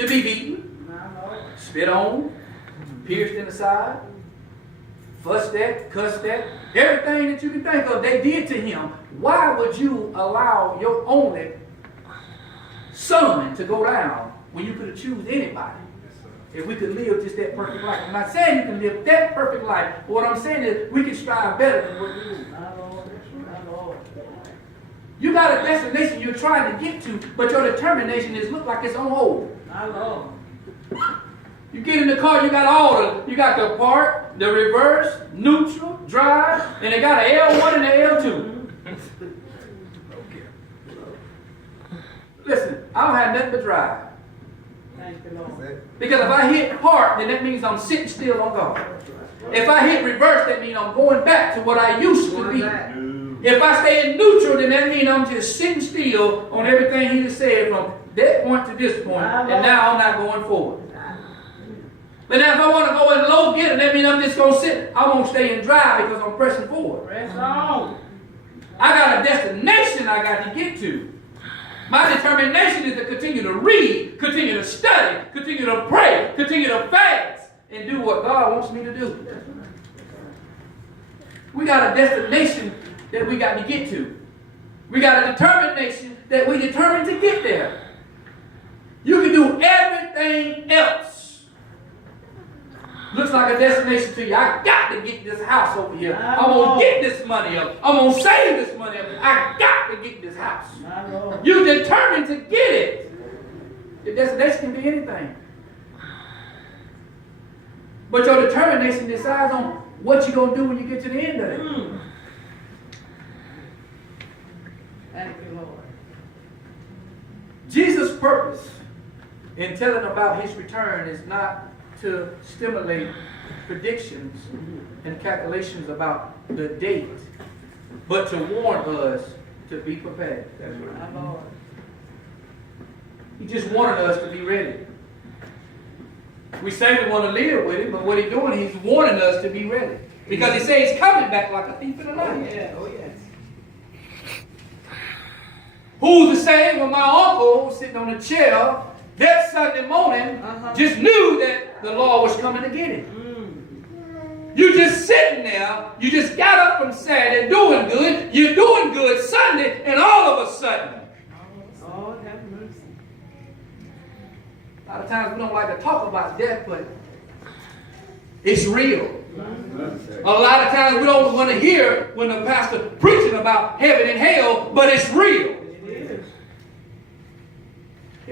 to be beaten, spit on, pierced in the side, fussed at, cussed at, everything that you can think of they did to him. Why would you allow your only son to go down when you could have chosen anybody? If we could live just that perfect life. I'm not saying you can live that perfect life, but what I'm saying is we can strive better than what we do. You got a destination you're trying to get to, but your determination is look like it's on hold. You get in the car, you got the park, the reverse, neutral, drive, and they got an L1 and an L2. Listen, I don't have nothing but drive. Because if I hit park, then that means I'm sitting still on God. If I hit reverse, that means I'm going back to what I used to be. If I stay in neutral, then that means I'm just sitting still on everything he just said from that point to this point, and now I'm not going forward. But now if I want to go in low gear, that means I'm just going to sit. I won't stay in drive because I'm pressing forward. Press on. I got a destination I got to get to. My determination is to continue to read, continue to study, continue to pray, continue to fast, and do what God wants me to do. We got a destination that we got to get to. We got a determination that we determined to get there. You can do everything else. Looks like a destination to you. I got to get this house over here. I'm going to get this money up. I'm going to save this money up. I got to get this house. You determined to get it. The destination can be anything. But your determination decides on what you're going to do when you get to the end of it. Thank you, Lord. Jesus' purpose in telling about his return is not to stimulate predictions and calculations about the date, but to warn us to be prepared. That's right. He just wanted us to be ready. We say we want to live with him, but what he's doing, he's warning us to be ready. Because he says he's coming back like a thief in the night. Oh, yes. Who's to say when my uncle was sitting on a chair that Sunday morning just knew that the Lord was coming to get him? You just sitting there, you just got up from Saturday doing good, you're doing good Sunday, and all of a sudden, a lot of times we don't like to talk about death, but it's real. A lot of times we don't want to hear when the pastor preaching about heaven and hell, but it's real.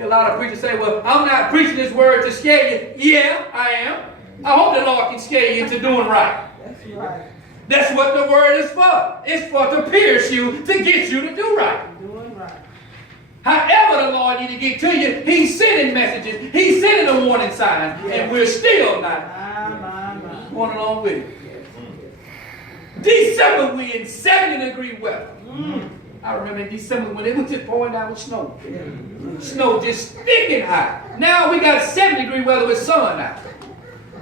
A lot of preachers say, well, I'm not preaching this word to scare you. Yeah, I am. I hope the Lord can scare you into doing right. That's right. That's what the word is for. It's for to pierce you, to get you to do right. Doing right. However the Lord need to get to you, he's sending messages. He's sending a warning sign. And we're still not going along with it. December, we in 70-degree weather. I remember in December when it was just pouring down with snow. Snow just sticking hot. Now we got 70-degree weather with sun out.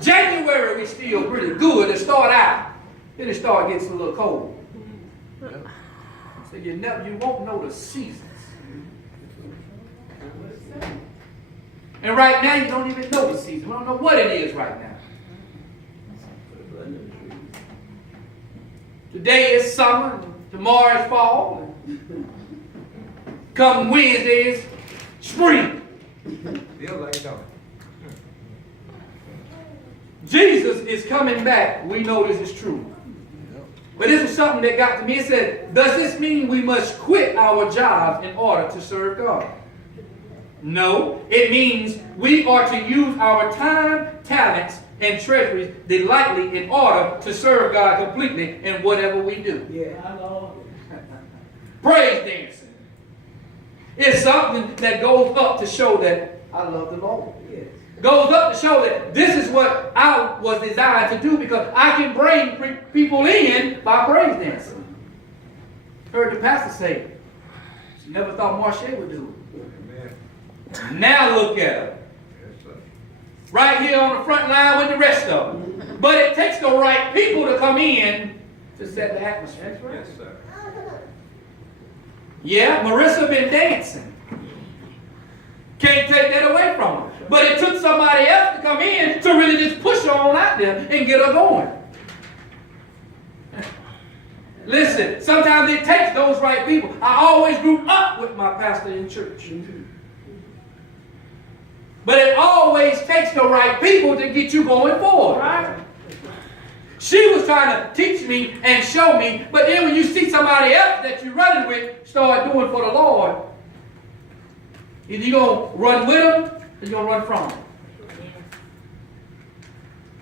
January we still pretty good to start out. Then it start getting a little cold. So you won't know the seasons. And right now you don't even know the season. We don't know what it is right now. Today is summer. Tomorrow is fall. Come Wednesday is spring. Jesus is coming back. We know this is true. But this was something that got to me. It said, does this mean we must quit our jobs in order to serve God? No. It means we are to use our time, talents, and treasuries delightfully in order to serve God completely in whatever we do. Praise dancing. It's something that goes up to show that I love the Lord. Goes up to show that this is what I was designed to do because I can bring people in by praise dancing. Heard the pastor say, she never thought Marche would do it. Now look at her. Right here on the front line with the rest of them. But it takes the right people to come in to set the atmosphere. That's right. Yes, sir. Yeah, Marissa been dancing. Can't take that away from her. But it took somebody else to come in to really just push her on out there and get her going. Listen, sometimes it takes those right people. I always grew up with my pastor in church. But it always takes the right people to get you going forward. Right? She was trying to teach me and show me, but then when you see somebody else that you're running with start doing for the Lord, either you're going to run with them or you're going to run from them.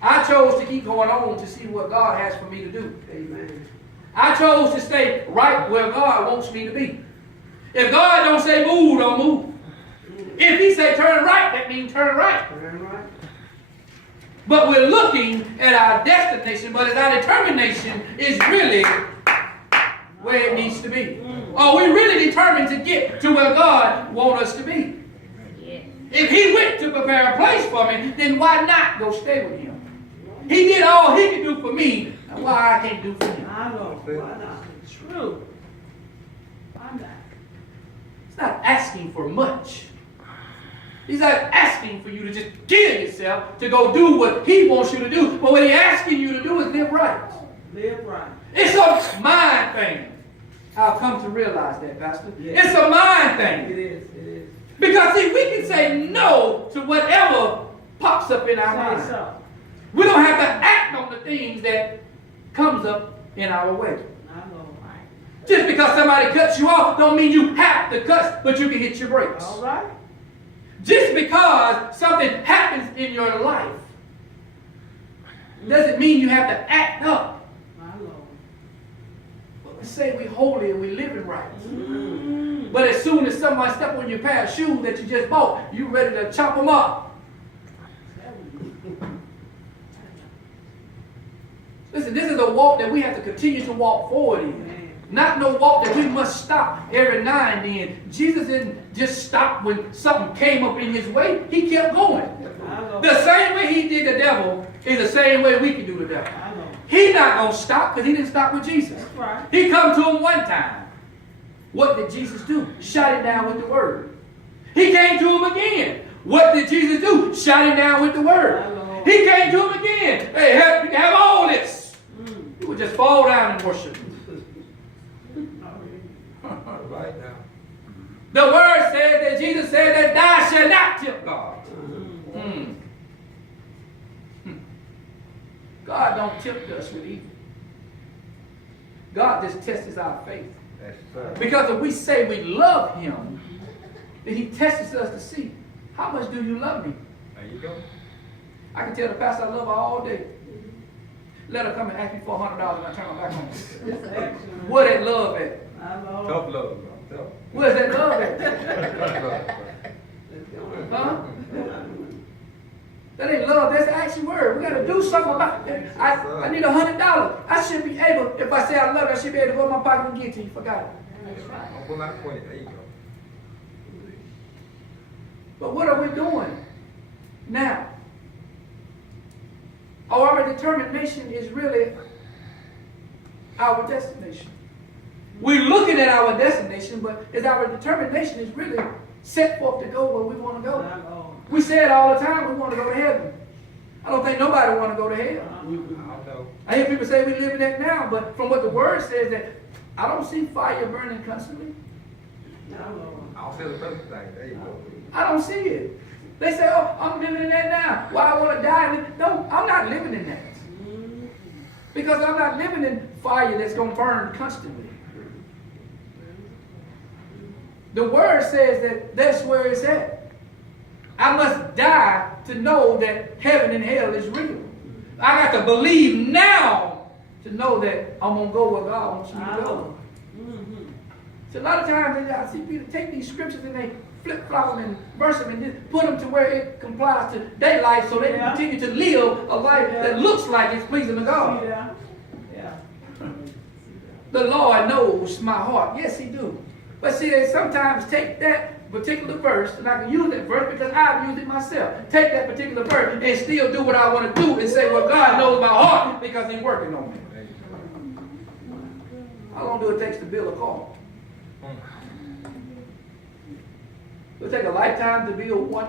I chose to keep going on to see what God has for me to do. Amen. I chose to stay right where God wants me to be. If God don't say move, don't move. If he say turn right, that means turn right. Turn right. But we're looking at our destination, but our determination is really where it needs to be. Are we really determined to get to where God wants us to be? If he went to prepare a place for me, then why not go stay with him? He did all he could do for me. Why I can't do for him? I know. Why not? True. Why not? It's not asking for much. He's not asking for you to just kill yourself to go do what he wants you to do. But what he's asking you to do is live right. Live right. It's a mind thing. I've come to realize that, Pastor. Yes. It's a mind thing. It is. It is. Because see, we can say no to whatever pops up in our mind. So. We don't have to act on the things that comes up in our way. I know, right? Just because somebody cuts you off don't mean you have to cut, but you can hit your brakes. All right. Just because something happens in your life doesn't mean you have to act up. My Lord. But we say we're holy and we're living right. Mm-hmm. But as soon as somebody steps on your pair of shoes that you just bought, you're ready to chop them up. Listen, this is a walk that we have to continue to walk forward in. Not no walk that we must stop every now and then. Jesus didn't just stop when something came up in his way. He kept going. The same way he did the devil is the same way we can do the devil. He's not going to stop because he didn't stop with Jesus. Right. He come to him one time. What did Jesus do? Shot him down with the word. He came to him again. What did Jesus do? Shot him down with the word. He came to him again. Hey, have all this. He would just fall down and worship. Right now. The word says that Jesus said that thou shalt not tempt God. God don't tempt us with evil. God just tests our faith. Because if we say we love him, then he tests us to see, how much do you love me? There you go. I can tell the pastor I love her all day. Let her come and ask me for $100 and I turn my back on her. Where that love at? Tough love, bro. Where's that love at? Huh? That ain't love, that's the action word. We got to do something about it. I need $100. I should be able, if I say I love you, I should be able to go in my pocket and give it to you. Forgot it. That's right. I'll pull out 20. There you go. But what are we doing now? Our determination is really our destination. We're looking at our destination, but is our determination is really set forth to go where we want to go. We say it all the time, we want to go to heaven. I don't think nobody want to go to hell. I hear people say we live in that now, but from what the word says, that I don't see fire burning constantly. I don't see the perfect thing. There you go. I don't see it. They say, oh, I'm living in that now. Why I want to die? No, I'm not living in that. Because I'm not living in fire that's going to burn constantly. The word says that that's where it's at. I must die to know that heaven and hell is real. I got to believe now to know that I'm going to go where God wants me to go. So a lot of times I see people take these scriptures and they flip-flop them and verse them and just put them to where it complies to their life so they can continue to live a life that looks like it's pleasing to God. The Lord knows my heart. Yes, he do. But see, they sometimes take that particular verse, and I can use that verse because I've used it myself. Take that particular verse and still do what I want to do and say, well, God knows my heart because he's working on me. How long do it take to build a car? It'll take a lifetime to build one.